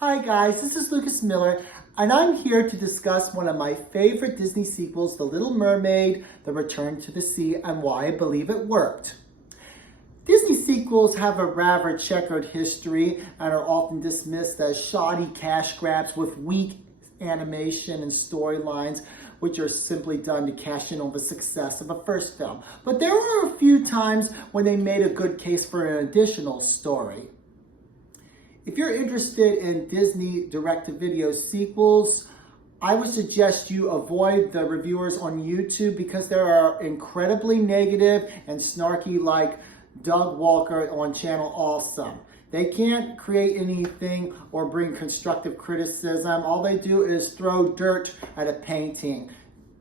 Hi guys, this is Lucas Miller, and I'm here to discuss one of my favorite Disney sequels, The Little Mermaid, The Return to the Sea, and why I believe it worked. Disney sequels have a rather checkered history and are often dismissed as shoddy cash grabs with weak animation and storylines, which are simply done to cash in on the success of a first film. But there were a few times when they made a good case for an additional story. If you're interested in Disney direct-to-video sequels, I would suggest you avoid the reviewers on YouTube because they are incredibly negative and snarky, like Doug Walker on Channel Awesome. They can't create anything or bring constructive criticism. All they do is throw dirt at a painting,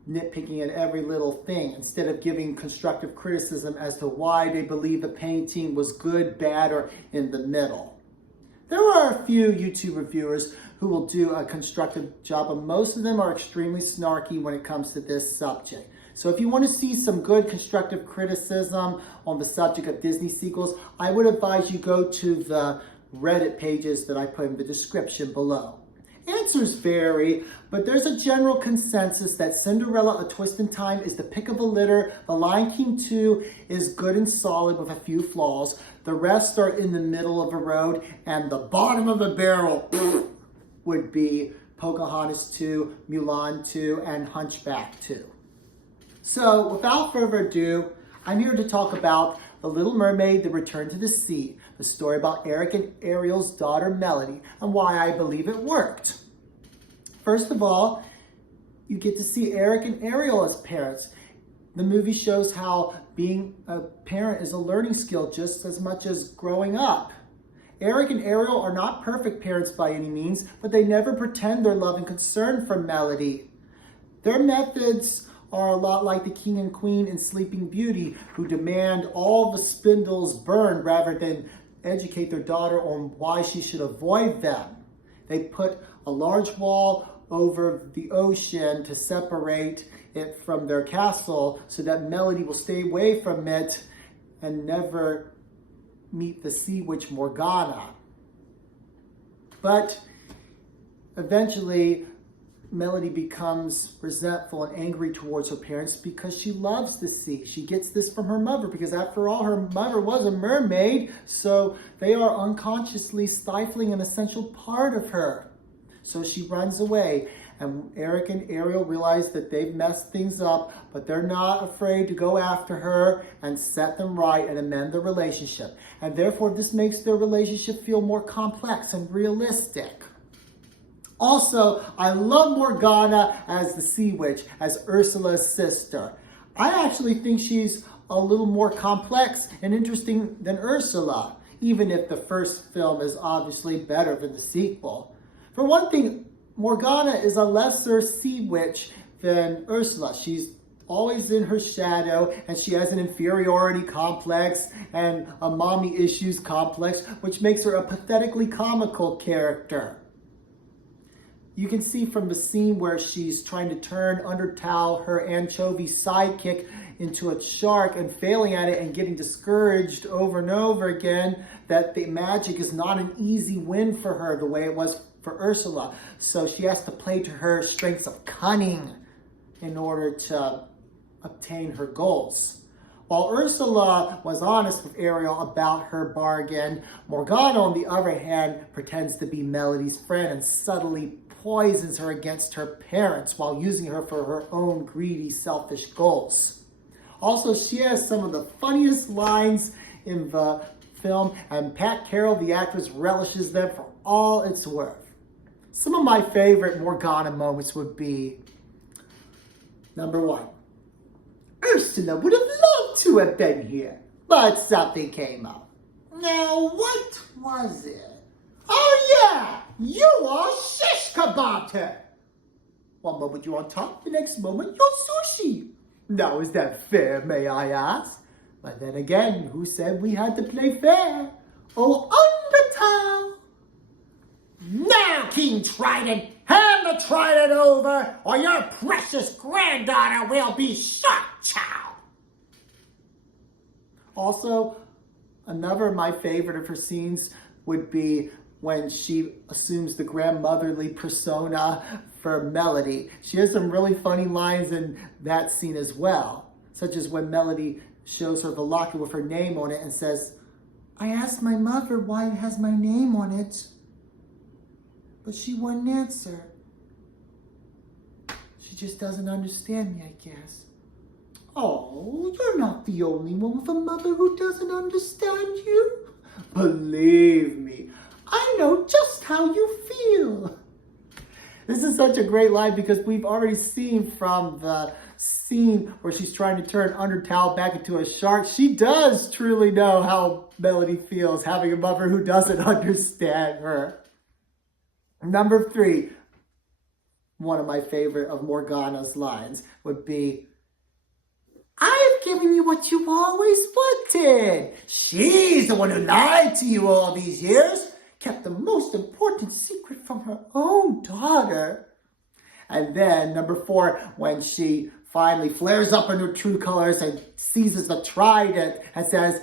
nitpicking at every little thing, instead of giving constructive criticism as to why they believe the painting was good, bad, or in the middle. There are a few YouTube reviewers who will do a constructive job, but most of them are extremely snarky when it comes to this subject. So if you want to see some good constructive criticism on the subject of Disney sequels, I would advise you go to the Reddit pages that I put in the description below. Answers vary, but there's a general consensus that Cinderella: A Twist in Time is the pick of the litter. The Lion King 2 is good and solid with a few flaws. The rest are in the middle of the road, and the bottom of the barrel would be Pocahontas 2, Mulan 2, and Hunchback 2. So without further ado, I'm here to talk about The Little Mermaid, The Return to the Sea, the story about Eric and Ariel's daughter Melody, and why I believe it worked. First of all, you get to see Eric and Ariel as parents. The movie shows how being a parent is a learning skill just as much as growing up. Eric and Ariel are not perfect parents by any means, but they never pretend their love and concern for Melody. Their methods are a lot like the king and queen in Sleeping Beauty, who demand all the spindles burned rather than educate their daughter on why she should avoid them. They put a large wall over the ocean to separate it from their castle so that Melody will stay away from it and never meet the sea witch Morgana. But eventually, Melody becomes resentful and angry towards her parents because she loves the sea. She gets this from her mother because, after all, her mother was a mermaid, so they are unconsciously stifling an essential part of her. So she runs away, and Eric and Ariel realize that they've messed things up, but they're not afraid to go after her and set them right and amend the relationship. And therefore, this makes their relationship feel more complex and realistic. Also, I love Morgana as the sea witch, as Ursula's sister. I actually think she's a little more complex and interesting than Ursula, even if the first film is obviously better than the sequel. For one thing, Morgana is a lesser sea witch than Ursula. She's always in her shadow, and she has an inferiority complex and a mommy issues complex, which makes her a pathetically comical character. You can see from the scene where she's trying to turn Undertow, her anchovy sidekick, into a shark and failing at it and getting discouraged over and over again, that the magic is not an easy win for her the way it was for Ursula. So she has to play to her strengths of cunning in order to obtain her goals. While Ursula was honest with Ariel about her bargain, Morgana, on the other hand, pretends to be Melody's friend and subtly poisons her against her parents while using her for her own greedy, selfish goals. Also, she has some of the funniest lines in the film, and Pat Carroll, the actress, relishes them for all it's worth. Some of my favorite Morgana moments would be, number one, Ursula would have loved to have been here, but something came up. Now, what was it? Oh yeah, you all shish kebabbed her. One moment you're on top, the next moment you're sushi. Now, is that fair, may I ask? But then again, who said we had to play fair? Oh, Undertow! Now, King Trident, hand the trident over, or your precious granddaughter will be shot, chow. Also, another of my favorite of her scenes would be when she assumes the grandmotherly persona for Melody. She has some really funny lines in that scene as well, such as when Melody shows her the locket with her name on it and says, "I asked my mother why it has my name on it, but she wouldn't answer. She just doesn't understand me, I guess." Oh, you're not the only one with a mother who doesn't understand you. Believe me, I know just how you feel. This is such a great line because we've already seen from the scene where she's trying to turn Undertale back into a shark. She does truly know how Melody feels having a mother who doesn't understand her. Number 3, one of my favorite of Morgana's lines would be, "I have given you what you always wanted. She's the one who lied to you all these years, kept the most important secret from her own daughter." And then number 4, when she finally flares up in her true colors and seizes the trident and says,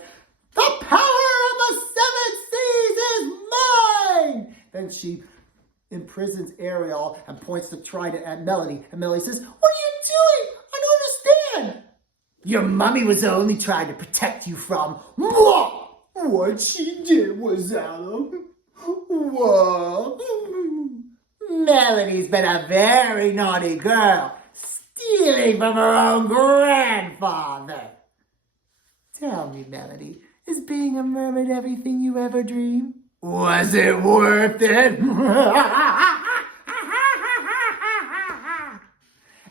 "The power of the 7 seas is mine!" Then she imprisons Ariel and points the trident at Melody. And Melody says, "What are you doing? I don't understand." "Your mummy was only trying to protect you from what she did was out of what? Melody's been a very naughty girl, stealing from her own grandfather. Tell me, Melody, is being a mermaid everything you ever dreamed? Was it worth it?"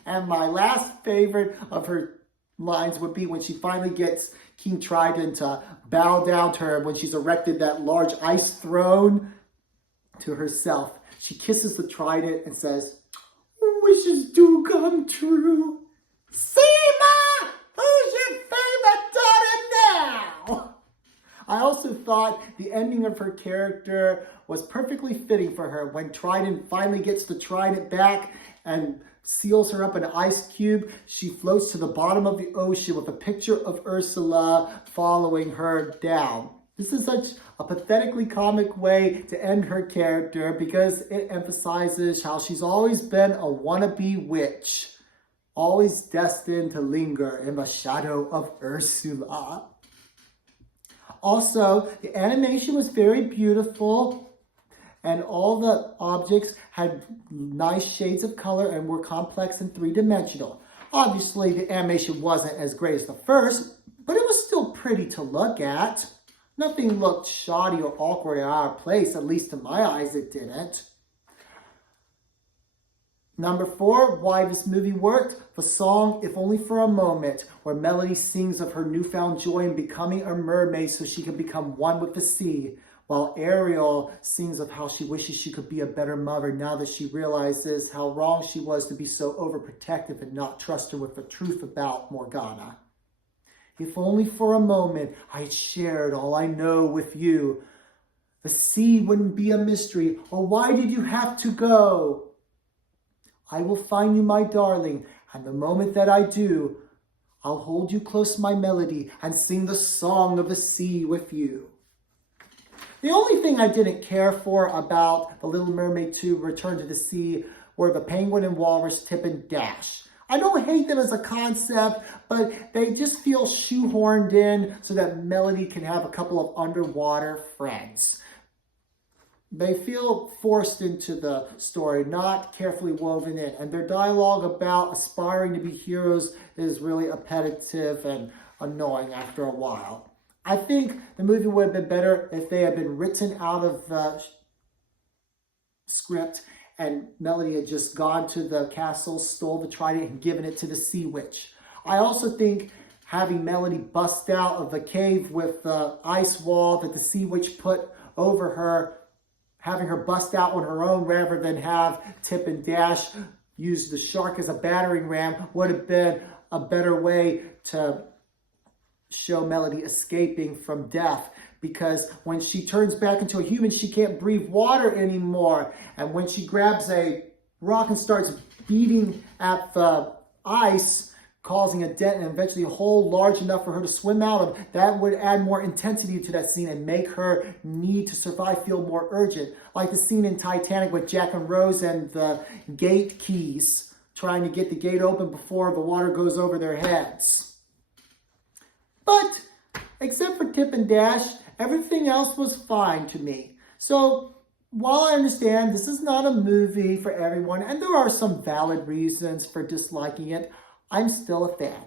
And my last favorite of her lines would be when she finally gets King Trident to bow down to her when she's erected that large ice throne to herself. She kisses the trident and says, "Wishes do come true. Seema, who's your favorite daughter now?" I also thought the ending of her character was perfectly fitting for her when Trident finally gets the trident back and seals her up in an ice cube. She floats to the bottom of the ocean with a picture of Ursula following her down. This is such a pathetically comic way to end her character because it emphasizes how she's always been a wannabe witch, always destined to linger in the shadow of Ursula. Also, the animation was very beautiful, and all the objects had nice shades of color and were complex and three-dimensional. Obviously, the animation wasn't as great as the first, but it was still pretty to look at. Nothing looked shoddy or awkward or out of place, at least to my eyes it didn't. Number 4, why this movie worked, the song If Only for a Moment, where Melody sings of her newfound joy in becoming a mermaid so she can become one with the sea, while Ariel sings of how she wishes she could be a better mother now that she realizes how wrong she was to be so overprotective and not trust her with the truth about Morgana. If only for a moment I had shared all I know with you, the sea wouldn't be a mystery, or why did you have to go? I will find you, my darling, and the moment that I do, I'll hold you close, my Melody, and sing the song of the sea with you. The only thing I didn't care for about The Little Mermaid 2 Return to the Sea were the penguin and walrus tip and dash. I don't hate them as a concept, but they just feel shoehorned in so that Melody can have a couple of underwater friends. They feel forced into the story, not carefully woven in. And their dialogue about aspiring to be heroes is really repetitive and annoying after a while. I think the movie would have been better if they had been written out of the script and Melody had just gone to the castle, stole the trident, and given it to the sea witch. I also think having Melody bust out of the cave with the ice wall that the sea witch put over her, having her bust out on her own rather than have Tip and Dash use the shark as a battering ram would have been a better way to show Melody escaping from death. Because when she turns back into a human, she can't breathe water anymore. And when she grabs a rock and starts beating at the ice, causing a dent and eventually a hole large enough for her to swim out of. That would add more intensity to that scene and make her need to survive feel more urgent. Like the scene in Titanic with Jack and Rose and the gate keys, trying to get the gate open before the water goes over their heads. But, except for Tip and Dash, everything else was fine to me. So, while I understand this is not a movie for everyone, and there are some valid reasons for disliking it, I'm still a fan.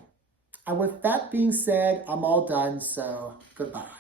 And with that being said, I'm all done, so goodbye.